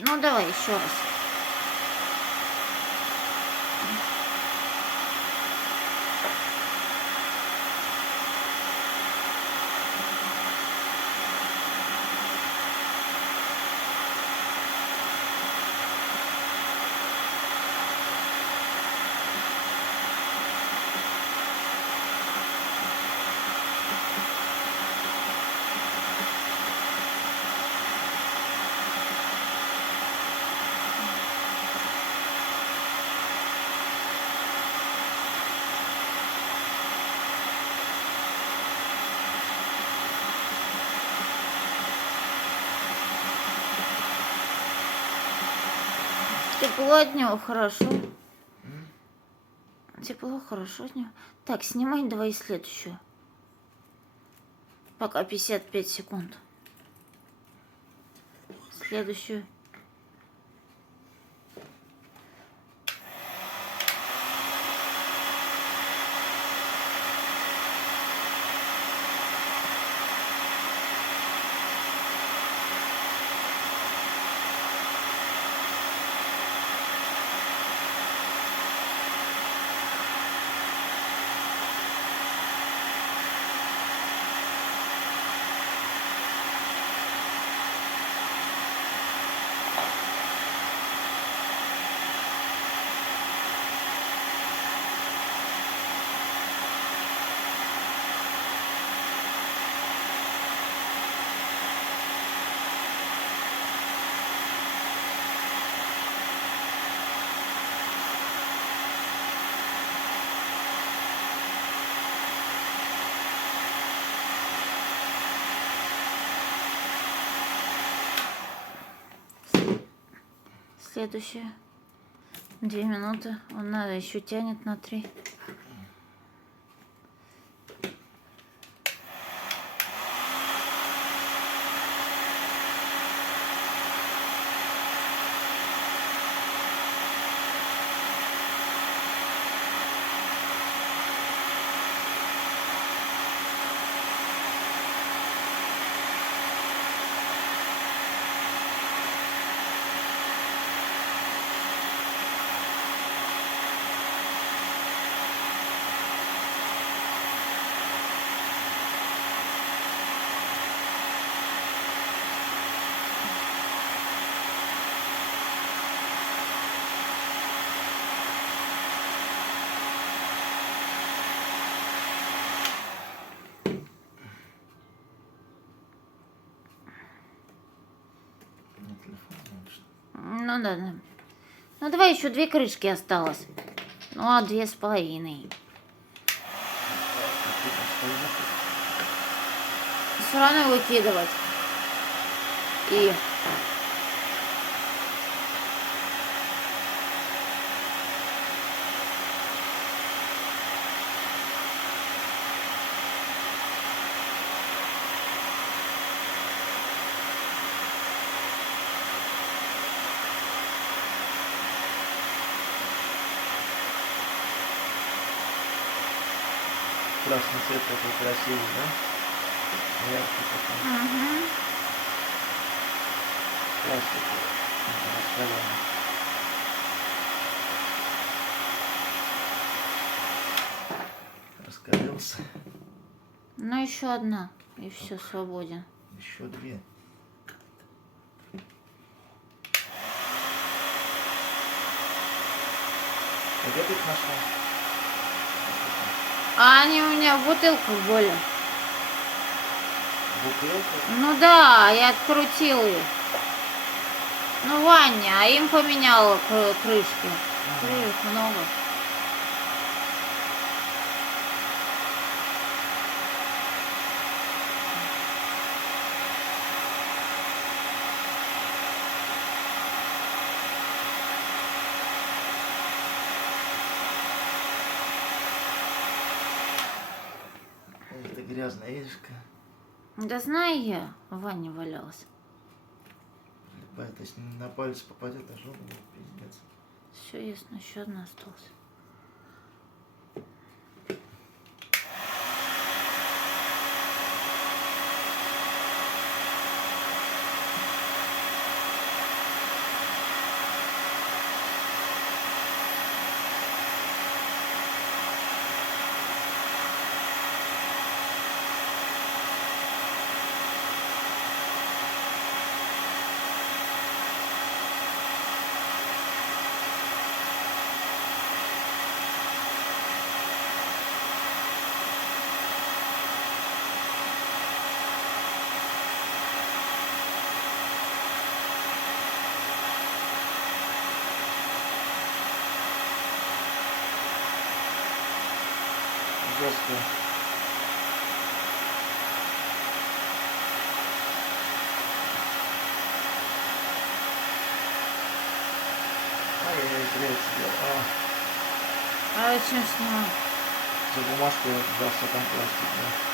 Ну, давай еще раз. Тепло от него, хорошо. Тепло, хорошо от него. Так, снимай давай следующую. Пока 55 секунд. Следующую. Следующая. 2 минуты. Он надо еще тянет на 3. Ну да, да. Ну давай еще 2 крышки осталось. Ну а 2,5. Все равно выкидывать. И Красный цвет такой красивый, да? Яркий такой. угу. Пластиковый. Раскалился. Ну еще одна. И все, свободен. Еще 2. Где ты их нашла? А они у меня в бутылках были. Бутылку? Ну да, я открутил их. Ну, Ваня, а им поменяла крышки. Крышек много. Это грязная яишка. Да знаю я, Ваня валялась. Прилипает, если на палец попадет, ожог будет пиздец. Все ясно, еще одна осталась. жестко. Ай-яй-яй, клеится дело. А зачем снимать? За бумажку взялся там пластик, да.